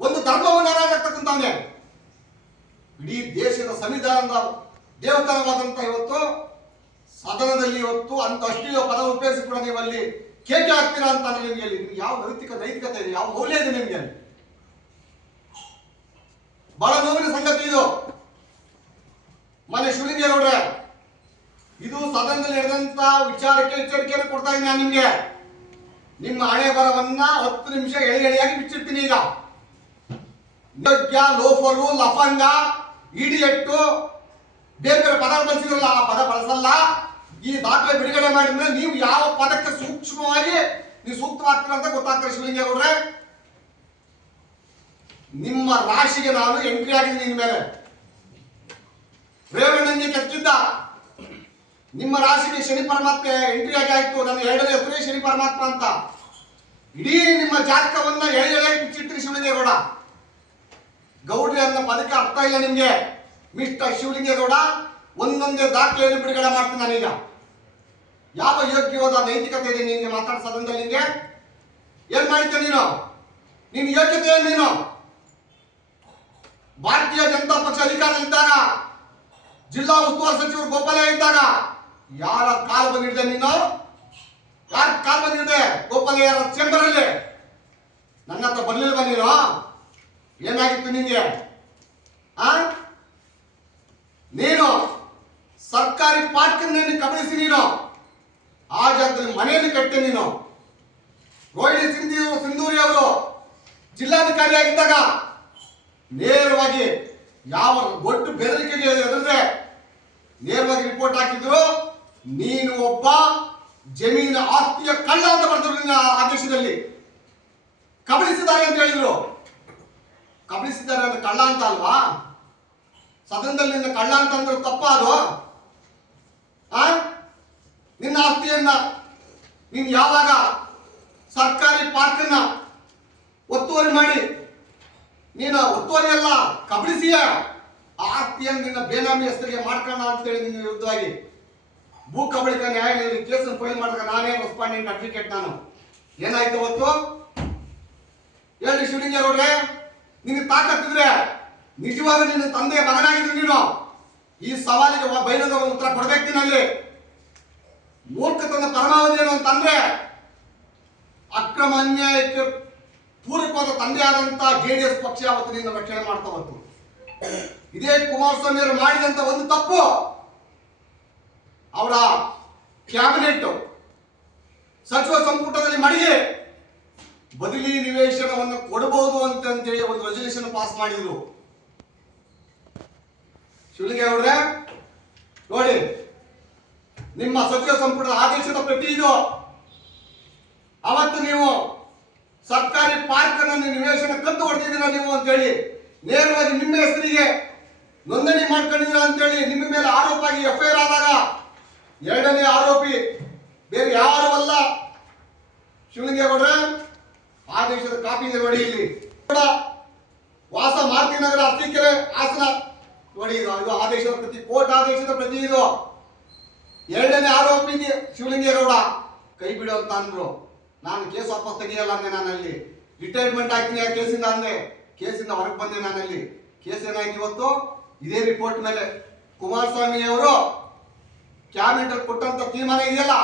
ಒಂದು ಧರ್ಮವನ್ನು ಹಾರಾಗತಕ್ಕಂಥವನೇ. ಇಡೀ ದೇಶದ ಸಂವಿಧಾನದ ದೇವತಾವಾದಂತ ಇವತ್ತು ಸದನದಲ್ಲಿ ಇವತ್ತು ಅಂತ ಅಶ್ಲೀಲ ಪದ ಉಪಯೋಗಿಸಿ ಕೂಡ ನೀವು ಅಲ್ಲಿ ಕೇಕೆ ಹಾಕ್ತೀರಾ ಅಂತ ನಿಮಗೆ ಅಲ್ಲಿ ಯಾವ ನೈತಿಕತೆ ಇದೆ, ಯಾವ ಮೌಲ್ಯ ಇದೆ ನಿಮಗೆ ಅಲ್ಲಿ? ಬಹಳ ನೋವಿನ ಸಂಗತಿ ಇದು. ಮನೆ ಶಿವಲಿಂಗೇಗೌಡ್ರೆ, ಇದು ಸದನದಲ್ಲಿ ನಡೆದಂತ ವಿಚಾರಕ್ಕೆ ಎಚ್ಚರಿಕೆಯನ್ನು ಕೊಡ್ತಾ ಇದ್ದೀನಿ ನಾನು ನಿಮ್ಗೆ. ನಿಮ್ಮ ಹಣೆ ಬರವನ್ನ 10 ನಿಮಿಷ ಎಳೆಯಾಗಿ ಬಿಚ್ಚಿರ್ತೀನಿ. ಈಗ ಲೋಫರು, ಲಫಂಗ, ಇಡಿಯಟ್ಟು, ಬೇರೆ ಬೇರೆ ಪದ ಬಳಸಿದ್ರಲ್ಲ, ಆ ಪದ ಬಳಸಲ್ಲ. ಈ ದಾಖಲೆ ಬಿಡುಗಡೆ ಮಾಡಿದ್ರೆ ನೀವು ಯಾವ ಪದಕ್ಕೆ ಸೂಕ್ಷ್ಮವಾಗಿ ನೀವು ಸೂಕ್ತವಾಗ್ತೀರ ಅಂತ ಗೊತ್ತಾಗ್ತಾರೆ ಶಿವಲಿಂಗೇಗೌಡ್ರೆ. ನಿಮ್ಮ ರಾಶಿಗೆ ನಾನು ಎಂಟ್ರಿ ಆಗಿದ್ದೀನಿ ನಿನ್ನ ಮೇಲೆ. ರೇವಣ್ಣನಿಗೆ ಕೆತ್ತಿದ್ದ ನಿಮ್ಮ ರಾಶಿಗೆ ಶನಿ ಪರಮಾತ್ಮ ಎಂಟ್ರಿ ಆಗಿ ಆಯ್ತು. ನನ್ನ 2ನೇ ಹೆಸರೇ ಶನಿ ಪರಮಾತ್ಮ ಅಂತ. ಇಡೀ ನಿಮ್ಮ ಜಾತಕವನ್ನ ಎಳೆಯಾಗಿ ಬಿಚ್ಚಿಟ್ರಿ ಶಿವಲಿಂಗೇಗೌಡ. ಗೌಡ್ರಿ ಅನ್ನೋ ಪದಕ್ಕೆ ಅರ್ಥ ಇಲ್ಲ ನಿಮ್ಗೆ. ಮಿಸ್ಟರ್ ಶಿವಲಿಂಗೇಗೌಡ, ಒಂದೊಂದೇ ದಾಖಲೆಯನ್ನು ಬಿಡುಗಡೆ ಮಾಡ್ತೀನಿ ನಾನೀಗ. ಯಾವ ಯೋಗ್ಯವಾದ ನೈತಿಕತೆ ಇದೆ ನಿನ್ಗೆ ಮಾತಾಡೋ ಸದನದಲ್ಲಿ? ನಿನ್ಗೆ ಏನ್ ಮಾಡ್ತೀಯ ನೀನು? ನಿನ್ ಯೋಗ್ಯತೆ ಏನ್? ನೀನು ಭಾರತೀಯ ಜನತಾ ಪಕ್ಷ ಅಧಿಕಾರದಲ್ಲಿದ್ದಾಗ, ಜಿಲ್ಲಾ ಉಸ್ತುವಾರಿ ಸಚಿವರು ಗೋಪಾಲಯ್ಯ ಇದ್ದಾಗ ಯಾರ ಕಾಲ್ ಬಂದಿದೆ ನೀನು? ಯಾರ ಕಾಲ್ ಬಂದಿದೆ? ಗೋಪಾಲಯ್ಯರ ಚೇಂಬರ್ ಅಲ್ಲಿ ನನ್ನ ಹತ್ರ ಬರ್ಲಿಲ್ವಾ ನೀನು? ಏನಾಗಿತ್ತು ನಿನ್ಗೆ? ನೀನು ಸರ್ಕಾರಿ ಪಾರ್ಕ್ ಕಬಳಿಸಿ ನೀನು ಆ ಜಾಗದಲ್ಲಿ ಮನೆಯನ್ನು ಕಟ್ಟೆ. ನೀನು ರೋಹಿಣಿ ಸಿಂಧೂರಿ ಅವರು ಜಿಲ್ಲಾಧಿಕಾರಿಯಾಗಿದ್ದಾಗ ನೇರವಾಗಿ ಯಾವ ಒಟ್ಟು ಬೆದರಿಕೆಗೆ ಎದುರಿದ್ರೆ ನೇರವಾಗಿ ರಿಪೋರ್ಟ್ ಹಾಕಿದ್ರು. ನೀನು ಒಬ್ಬ ಜಮೀನು ಆಸ್ತಿಯ ಕಳ್ಳ ಅಂತ ಬರ್ತಾರೆ ನಿನ್ನ ಆದೇಶದಲ್ಲಿ. ಕಬಳಿಸಿದ್ದಾರೆ ಅಂತ ಹೇಳಿದ್ರು. ಕಬಳಿಸಿದ್ದಾರೆ ಅಂತ ಕಳ್ಳ ಅಂತ ಅಲ್ವಾ? ಸದನದಲ್ಲಿ ನಿನ್ನ ಕಳ್ಳ ಅಂತಂದ್ರೆ ತಪ್ಪ ಅದು? ನಿನ್ನ ಆಸ್ತಿಯನ್ನ ನೀನು ಯಾವಾಗ ಸರ್ಕಾರಿ ಪಾರ್ಕ್ ಅನ್ನ ಒತ್ತುವರಿ ಮಾಡಿ, ನೀನು ಒತ್ತುವರಿ ಅಲ್ಲ ಕಬಳಿಸಿಯ ಆ ಆಸ್ತಿಯನ್ನು ನಿನ್ನ ಬೇನಾಮಿ ಹೆಸರಿಗೆ ಮಾಡ್ಕೋಣ ಅಂತೇಳಿ ನಿನ್ನ ವಿರುದ್ಧವಾಗಿ ಭೂ ಕಬಳಿಕ ನ್ಯಾಯಾಲಯದಲ್ಲಿ ಕೇಸನ್ನು ಫೈಲ್ ಮಾಡಿದಾಗ ನಾನೇ ರೆಸ್ಪಾಂಡೆಂಟ್ ಅಡ್ವೊಕೇಟ್. ನಾನು ಏನಾಯ್ತು ಅವತ್ತು ಹೇಳಿ ಶಿವಲಿಂಗೇಗೌಡ್ರೆ? ನಿನಗೆ ತಾಕತ್ತಿದ್ರೆ ನಿಜವಾಗ ನಿನ್ನ ತಂದೆಯ ಮಗನಾಗಿದ್ರು ನೀನು ಈ ಸವಾಲಿಗೆ ಬಹಿರಂಗ ಉತ್ತರ ಕೊಡ್ಬೇಕಿನಲ್ಲಿ. ಮೂರ್ಖತನ ಪರಮಾವಧಿ ಏನು ಅಂತಂದ್ರೆ ಅಕ್ರಮ ಅನ್ಯಾಯಕ್ಕೆ ಪೂರಕವಾದ ತಂದೆ ಆದಂತ JDS ಪಕ್ಷ ಅವತ್ತು ನಿನ್ನ ರಕ್ಷಣೆ ಮಾಡ್ತಾ ಹೊತ್ತು. ಇದೇ ಕುಮಾರಸ್ವಾಮಿ ಅವರು ಮಾಡಿದಂತ ಒಂದು ತಪ್ಪು, ಅವರ ಕ್ಯಾಬಿನೆಟ್ ಸಚಿವ ಸಂಪುಟದಲ್ಲಿ ಮಡಿಗೆ ಬದಲಿ ನಿವೇಶನವನ್ನು ಕೊಡಬಹುದು ಅಂತೇಳಿ ಒಂದು ರೆಸಲ್ಯೂಷನ್ ಪಾಸ್ ಮಾಡಿದ್ರು. ಶಿವಲಿಂಗೇಗೌಡ್ರೆ ನೋಡಿ, ನಿಮ್ಮ ಸಚಿವ ಸಂಪುಟದ ಆದೇಶದ ಪ್ರತಿ ಇದು. ಅವತ್ತು ನೀವು ಸರ್ಕಾರಿ ಪಾರ್ಕ್ ಅನ್ನು ನಿವೇಶನ ಕದ್ದು ಹೊಡೆದಿದ್ದೀರಾ ನೀವು ಅಂತೇಳಿ ನೇರವಾಗಿ ನಿಮ್ಮ ಹೆಸರಿಗೆ ನೋಂದಣಿ ಮಾಡ್ಕೊಂಡಿದ್ದೀರಾ ಅಂತೇಳಿ ನಿಮ್ಮ ಮೇಲೆ ಆರೋಪ ಆಗಿ FIR ಆದಾಗ 2ನೇ ಆರೋಪಿ ಬೇರೆ ಯಾರು ಅಲ್ಲ ಶಿವಲಿಂಗೇಗೌಡ್ರೆ. ಆದೇಶದ ಕಾಪಿ ಇದೆ ನೋಡಿ ಇಲ್ಲಿ. ವಾಸ ಮಾರುತಿನಗರ, ಅರಸೀಕೆರೆ, ಹಾಸನ ನೋಡಿ. ಇದು ಆದೇಶದ ಪ್ರತಿ, ಕೋರ್ಟ್ ಆದೇಶದ ಪ್ರತಿ ಇದು. 2ನೇ ಆರೋಪಿ ಶಿವಲಿಂಗೇಗೌಡ. ಕೈ ಬಿಡು ಅಂತ ಅಂದ್ರು. ನಾನು ಕೇಸ್ ವಾಪಸ್ ತೆಗೆಯಲ್ಲ ಅಂದೆ. ನಾನಲ್ಲಿ ರಿಟೈರ್ಮೆಂಟ್ ಆಗ್ತೀನಿ ಆ ಕೇಸಿಂದ ಅಂದೆ. ಕೇಸಿಂದ ಹೊರಗೆ ಬಂದೆ ನಾನಲ್ಲಿ. ಕೇಸ್ ಏನಾಯ್ತು ಇವತ್ತು? ಇದೇ ರಿಪೋರ್ಟ್ ಮೇಲೆ ಕುಮಾರಸ್ವಾಮಿ ಅವರು ಕ್ಯಾಬಿನೆಟ್ ಕೊಟ್ಟಂತ ತೀರ್ಮಾನ ಇದೆಯಲ್ಲ,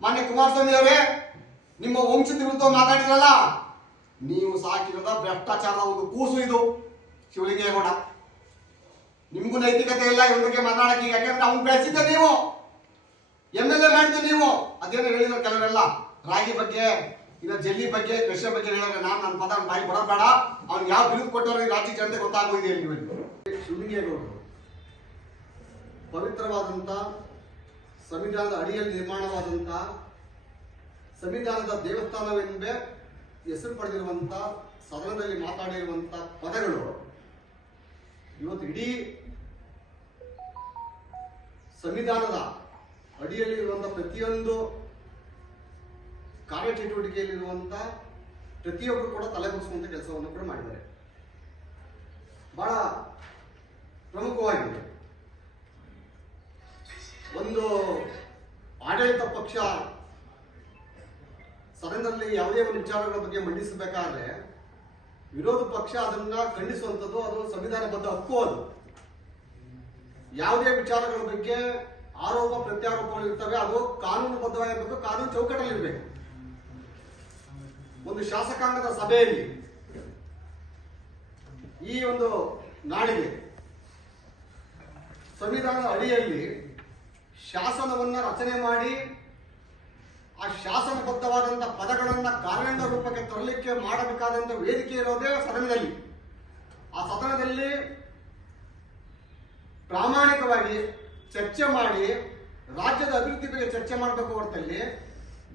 ಮಾನ್ಯ ಕುಮಾರಸ್ವಾಮಿ ಅವರೇ, ನಿಮ್ಮ ವಂಶದ ವಿರುದ್ಧ ಮಾತಾಡಿದ್ರಲ್ಲ, ನೀವು ಸಾಕಿರದ ಭ್ರಷ್ಟಾಚಾರದ ಒಂದು ಕೂಸು ಇದು ಶಿವಲಿಂಗೇಗೌಡ. ನಿಮ್ಗೂ ನೈತಿಕತೆ ಇಲ್ಲ ಇವ್ರ ಬಗ್ಗೆ ಮಾತಾಡಕ್ಕೆ. ಯಾಕಂದ್ರೆ ಅವ್ನು ಬೆಳೆಸಿದ್ದೆ ನೀವು, MLA ಮಾಡಿದ್ದೆ ನೀವು. ಅದೇನೋ ಹೇಳಿದ್ರು ಕೆಲವರೆಲ್ಲ, ರಾಗಿ ಬಗ್ಗೆ, ಇಲ್ಲ ಜಲ್ಲಿ ಬಗ್ಗೆ, ಕೃಷಿ ಬಗ್ಗೆ ಹೇಳಿದ್ರೆ ನನ್ನ ಪದ ಬಾಯಿ ಬಡಬೇಡ. ಅವ್ನು ಯಾವ ಬಿರುದು ಕೊಟ್ಟವ್ರು ರಾಜ್ಯ ಜನತೆ ಗೊತ್ತಾಗೋದಿದೆ. ಶಿವಲಿಂಗೇಗೌಡರು ಪವಿತ್ರವಾದಂತ ಸಂವಿಧಾನದ ಅಡಿಯಲ್ಲಿ ನಿರ್ಮಾಣವಾದಂತ ಸಂವಿಧಾನದ ದೇವಸ್ಥಾನವೆಂದೇ ಹೆಸರು ಪಡೆದಿರುವಂತ ಸದನದಲ್ಲಿ ಮಾತಾಡಿರುವಂತ ಪದಗಳು ಇವತ್ತು ಇಡೀ ಸಂವಿಧಾನದ ಅಡಿಯಲ್ಲಿ ಇರುವಂತಹ ಪ್ರತಿಯೊಂದು ಕಾರ್ಯಚಟುವಟಿಕೆಯಲ್ಲಿರುವಂತ ಪ್ರತಿಯೊಬ್ಬರು ಕೂಡ ತಲೆಬಗ್ಗಿಸುವಂತ ಕೆಲಸವನ್ನು ಕೂಡ ಮಾಡಿದ್ದಾರೆ. ಬಹಳ ಪ್ರಮುಖವಾಗಿದೆ. ಒಂದು ಆಡಳಿತ ಪಕ್ಷ ಸದನದಲ್ಲಿ ಯಾವುದೇ ಒಂದು ವಿಚಾರಗಳ ಬಗ್ಗೆ ಮಂಡಿಸಬೇಕಾದ್ರೆ ವಿರೋಧ ಪಕ್ಷ ಅದನ್ನ ಖಂಡಿಸುವಂಥದ್ದು, ಅದು ಸಂವಿಧಾನಬದ್ಧ ಹಕ್ಕು. ಅದು ಯಾವುದೇ ವಿಚಾರಗಳ ಬಗ್ಗೆ ಆರೋಪ ಪ್ರತ್ಯಾರೋಪಗಳು ಇರ್ತವೆ, ಅದು ಕಾನೂನುಬದ್ಧವಾಗಿರಬೇಕು, ಕಾನೂನು ಚೌಕಟ್ಟಲ್ಲಿ ಇರಬೇಕು. ಒಂದು ಶಾಸಕಾಂಗದ ಸಭೆಯಲ್ಲಿ ಈ ಒಂದು ನಾಡಿಗೆ ಸಂವಿಧಾನದ ಅಡಿಯಲ್ಲಿ ಶಾಸನವನ್ನ ರಚನೆ ಮಾಡಿ ಆ ಶಾಸನಬದ್ಧವಾದಂತಹ ಪದಗಳನ್ನ ಕಾರ್ಯಾಂಗ ರೂಪಕ್ಕೆ ತರಲಿಕ್ಕೆ ಮಾಡಬೇಕಾದಂತ ವೇದಿಕೆ ಇರೋದೇ ಸದನದಲ್ಲಿ. ಆ ಸದನದಲ್ಲಿ ಪ್ರಾಮಾಣಿಕವಾಗಿ ಚರ್ಚೆ ಮಾಡಿ ರಾಜ್ಯದ ಅಭಿವೃದ್ಧಿ ಬಗ್ಗೆ ಚರ್ಚೆ ಮಾಡಬೇಕು ಹೊರತಲ್ಲಿ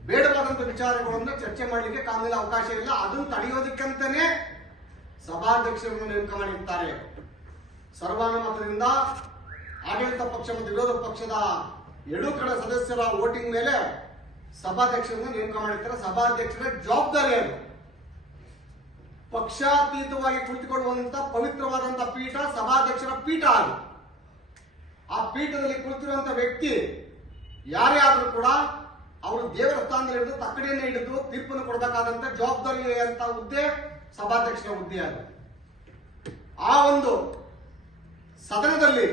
ಬೇಡವಾದಂತ ವಿಚಾರಗಳನ್ನು ಚರ್ಚೆ ಮಾಡಲಿಕ್ಕೆ ಕಾನೂನಿನ ಅವಕಾಶ ಇಲ್ಲ. ಅದನ್ನು ತಡೆಯೋದಕ್ಕಂತಾನೆ ಸಭಾಧ್ಯಕ್ಷರನ್ನು ನೇಮಕ ಮಾಡಿರ್ತಾರೆ. ಸರ್ವಾನುಮತದಿಂದ ಆಡಳಿತ ಪಕ್ಷ ಮತ್ತು ವಿರೋಧ ಪಕ್ಷದ ಎರಡೂ ಕಡೆ ಸದಸ್ಯರ ವೋಟಿಂಗ್ ಮೇಲೆ ಸಭಾಧ್ಯಕ್ಷರನ್ನು ನೇಮಕ ಮಾಡಿರ್ತಾರೆ. ಸಭಾಧ್ಯಕ್ಷರ ಜವಾಬ್ದಾರಿ ಅದು. ಪಕ್ಷಾತೀತವಾಗಿ ಕುಳಿತುಕೊಳ್ಳುವಂತ ಪವಿತ್ರವಾದಂತಹ ಪೀಠ ಸಭಾಧ್ಯಕ್ಷರ ಪೀಠ ಅದು. ಆ ಪೀಠದಲ್ಲಿ ಕುಳಿತಿರುವಂತ ವ್ಯಕ್ತಿ ಯಾರೇ ಆದ್ರೂ ಕೂಡ ಅವರು ದೇವರ ಸ್ಥಾನದಲ್ಲಿ ಹಿಡಿದು ತಕ್ಕಡಿಯನ್ನು ಹಿಡಿದು ತೀರ್ಪನ್ನು ಕೊಡಬೇಕಾದಂತ ಜವಾಬ್ದಾರಿ ಅಂತ ಹುದ್ದೆ ಸಭಾಧ್ಯಕ್ಷರ ಹುದ್ದೆ ಅದು. ಆ ಒಂದು ಸದನದಲ್ಲಿ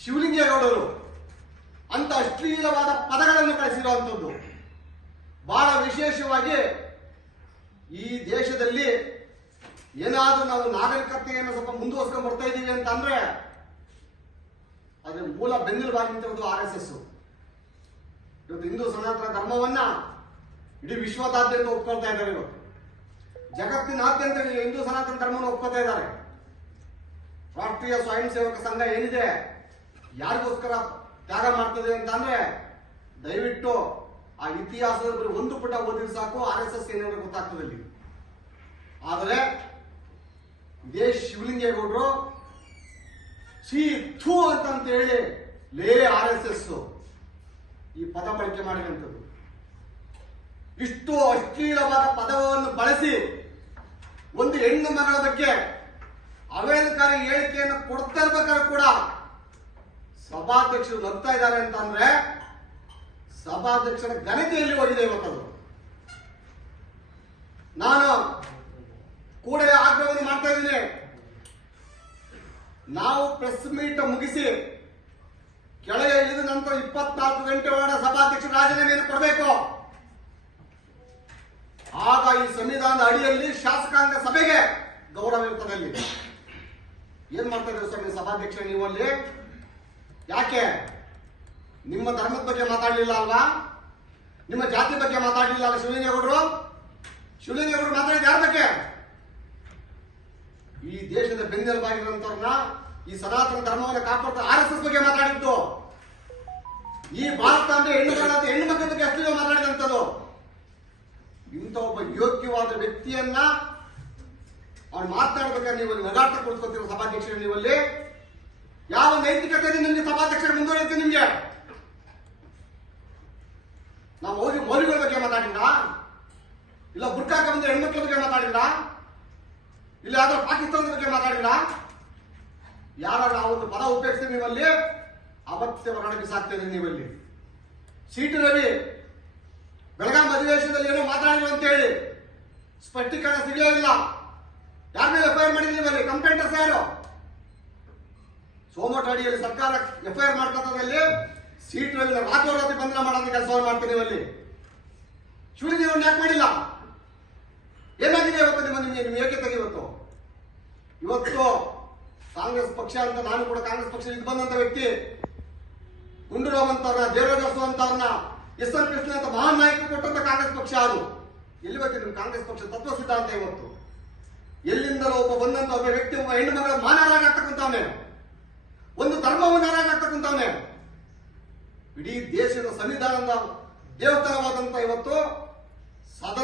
ಶಿವಲಿಂಗೇಗೌಡರು ಅಂತ ಅಶ್ಲೀಲವಾದ ಪದಗಳನ್ನು ಕಳಿಸಿರುವಂತದ್ದು ಬಹಳ ವಿಶೇಷವಾಗಿ. ಈ ದೇಶದಲ್ಲಿ ಏನಾದ್ರೂ ನಾವು ನಾಗರಿಕತೆಯನ್ನು ಸ್ವಲ್ಪ ಮುಂದುವರ್ಸ್ಕೊಂಡು ಬರ್ತಾ ಇದ್ದೀವಿ ಅಂತ ಅಂದ್ರೆ ಅದ್ರ ಮೂಲ ಬೆನ್ನೆಲುಬಾಗಿ ನಿಂತಿರೋದು RSS. ಇವತ್ತು ಹಿಂದೂ ಸನಾತನ ಧರ್ಮವನ್ನ ಇಡೀ ವಿಶ್ವದಾದ್ಯಂತ ಒಪ್ಕೊಳ್ತಾ ಇದ್ದಾರೆ. ಇವತ್ತು ಜಗತ್ತಿನಾದ್ಯಂತ ಹಿಂದೂ ಸನಾತನ ಧರ್ಮವನ್ನು ಒಪ್ಕೊಳ್ತಾ ಇದ್ದಾರೆ. ರಾಷ್ಟ್ರೀಯ ಸ್ವಯಂ ಸೇವಕ ಸಂಘ ಏನಿದೆ ಯಾರಿಗೋಸ್ಕರ ತ್ಯಾಗ ಮಾಡ್ತದೆ ಅಂತ ಅಂದ್ರೆ ದಯವಿಟ್ಟು ಆ ಇತಿಹಾಸದ ಒಂದು ಪುಟ ಓದಿದ್ರೆ ಸಾಕು RSS ಏನಾದ್ರು ಗೊತ್ತಾಗ್ತದೆ ಅಲ್ಲಿ. ಆದರೆ ಇದೇ ಶಿವಲಿಂಗೇಗೌಡರು ಛೀ ಥೂ ಅಂತ ಹೇಳಿ ಲೇ RSS ಈ ಪದ ಬಳಕೆ ಮಾಡಿದಂಥದ್ದು. ಇಷ್ಟು ಅಶ್ಲೀಲವಾದ ಪದವನ್ನು ಬಳಸಿ ಒಂದು ಹೆಣ್ಣು ಮಗಳ ಬಗ್ಗೆ ಅವೇದನಕಾರಿ ಹೇಳಿಕೆಯನ್ನು ಕೊಡ್ತಾ ಇರ್ಬೇಕಾದ್ರೆ ಕೂಡ ಸಭಾಧ್ಯಕ್ಷರು ನಗ್ತಾ ಇದ್ದಾರೆ ಅಂತ ಅಂದ್ರೆ ಸಭಾಧ್ಯಕ್ಷರ ಘನತೆಯಲ್ಲಿ ಹೋಗಿದೆ ಇವತ್ತದು. ನಾನು ಕೂಡಲೇ ಆಗ್ರಹವನ್ನು ಮಾಡ್ತಾ ಇದ್ದೀನಿ. ನಾವು ಪ್ರೆಸ್ ಮೀಟ್ ಮುಗಿಸಿ ಕೆಳಗೆ ಇಳಿದ ನಂತರ 24 ಗಂಟೆ ಒಳಗಡೆ ಸಭಾಧ್ಯಕ್ಷರ ರಾಜೀನಾಮೆಯನ್ನು ಕೊಡಬೇಕು. ಆಗ ಈ ಸಂವಿಧಾನದ ಅಡಿಯಲ್ಲಿ ಶಾಸಕಾಂಗ ಸಭೆಗೆ ಗೌರವ ಇರ್ತದೆ. ಅಲ್ಲಿ ಏನ್ ಮಾಡ್ತಾ ಇದ್ದೀವಿ ಸ್ವಾಮಿ ಸಭಾಧ್ಯಕ್ಷ ನೀವು ಅಲ್ಲಿ? ಯಾಕೆ ನಿಮ್ಮ ಧರ್ಮದ ಬಗ್ಗೆ ಮಾತಾಡಲಿಲ್ಲ ಅಲ್ವಾ? ನಿಮ್ಮ ಜಾತಿ ಬಗ್ಗೆ ಮಾತಾಡಲಿಲ್ಲ ಅಲ್ಲ ಶಿವಲಿಂಗೇಗೌಡರು? ಶಿವಲಿಂಗೇಗೌಡರು ಮಾತಾಡಿದ ಯಾರ ಬಗ್ಗೆ? ಈ ದೇಶದ ಬೆನ್ನೆಲುಬಾಗಿರುವಂತವ್ರನ್ನ, ಈ ಸನಾತನ ಧರ್ಮವನ್ನು ಕಾಪಾಡ್ತಾ RSS ಬಗ್ಗೆ ಮಾತಾಡಿದ್ದು. ಈ ಭಾರತ ಅಂದ್ರೆ ಹೆಣ್ಣು ಮಕ್ಕಳ ಬಗ್ಗೆ ಅಷ್ಟೇ ಮಾತಾಡಿದಂಥದ್ದು. ಇಂಥ ಒಬ್ಬ ಯೋಗ್ಯವಾದ ವ್ಯಕ್ತಿಯನ್ನ ಅವ್ನು ಮಾತನಾಡ್ಬೇಕಾದ್ರೆ ನೀವು ನಗಾಟ ಕುಳಿತುಕೊಳ್ತಿರೋ ಸಭಾಧ್ಯಕ್ಷರು ನೀವಲ್ಲಿ ಯಾವ ನೈತಿಕತೆ ಇದೆ ನಿಮ್ಗೆ? ಸಭಾಧ್ಯಕ್ಷರು ಮುಂದುವರಿಯುತ್ತೆ ನಿಮ್ಗೆ? ನಾವು ಮೌಲ್ಯಗಳ ಬಗ್ಗೆ ಮಾತಾಡಿದ್ರ? ಇಲ್ಲ ಬುರ್ಕಾಕ ಬಂದ ಹೆಣ್ಮಕ್ಳ ಬಗ್ಗೆ ಮಾತಾಡಿದ್ರ? ಇಲ್ಲ ಯಾವ್ದಾದ್ರು ಪಾಕಿಸ್ತಾನದ ಬಗ್ಗೆ ಮಾತಾಡಿದ್ರ? ಯಾರು ಆ ಒಂದು ಪದ ಉಪಯೋಗಿಸ್ತೀವಿ ನೀವಲ್ಲಿ ಅವತ್ತೇ ಹೊರಗಡೆ ಬಿಸಾಕ್ತಿದ್ರಿ ನೀವಲ್ಲಿ. ಸಿಟಿ ರವಿ ಬೆಳಗಾಂ ಅಧಿವೇಶನದಲ್ಲಿ ಏನೋ ಮಾತಾಡಿದ್ರು ಅಂತ ಹೇಳಿ ಸ್ಪಷ್ಟೀಕರಣ ಸಿಗಲೇ ಇಲ್ಲ. ಯಾರ ಮೇಲೆ FIR ಮಾಡಿದ್ರಿ ನೀವಲ್ಲಿ? ಕಂಪ್ಲೇಂಟರ್ಸ್ ಯಾರು? ಸೋಮೋಟ ಅಡಿಯಲ್ಲಿ ಸರ್ಕಾರ FIR ಮಾಡ್ಕೊತದಲ್ಲಿ ಸಿಟಿ ರವಿ ರಾತ್ರೋರಾತ್ರಿ ಬಂಧನ ಮಾಡೋದಕ್ಕೆ ಕೆಲಸವನ್ನು ಮಾಡ್ತೀವಿ ನೀವಲ್ಲಿ. ಶಿವಲಿಂಗೇಗೌಡರು ಯಾಕೆ ಮಾಡಿಲ್ಲ? ಏನಾಗಿದೆ ಇವತ್ತು ನಿಮ್ಮ ಏಕತೆಗೆ? ಇವತ್ತು ಕಾಂಗ್ರೆಸ್ ಪಕ್ಷ ಅಂತ, ನಾನು ಕೂಡ ಕಾಂಗ್ರೆಸ್ ಪಕ್ಷದಿಂದ ಬಂದಂತ ವ್ಯಕ್ತಿ, ಗುಂಡೂರಾವ್ ಅಂತವ್ರನ್ನ, ದೇವರಾಜ ಅಂತವ್ರನ್ನ, SN ಕೃಷ್ಣ ಅಂತ ಮಹಾನ್ ನಾಯಕರು ಕೊಟ್ಟಂತ ಕಾಂಗ್ರೆಸ್ ಪಕ್ಷ ಅದು. ಎಲ್ಲಿ ಹೋಗ್ತೀವಿ ನಿಮ್ಮ ಕಾಂಗ್ರೆಸ್ ಪಕ್ಷ ತತ್ವ ಸಿದ್ಧಾಂತ? ಇವತ್ತು ಎಲ್ಲಿಂದಲೂ ಬಂದಂತ ಒಬ್ಬ ವ್ಯಕ್ತಿ ಒಬ್ಬ ಹೆಣ್ಣು ಮಗಳ ಮಾನವರಾಗ್ತಕ್ಕಂಥವನೇ, ಒಂದು ಧರ್ಮವನ್ನು ಹಾರಾಗ್ತಕ್ಕಂಥವನೇ, ಇಡೀ ದೇಶದ ಸಂವಿಧಾನದ ದೇವತನವಾದಂತ ಇವತ್ತು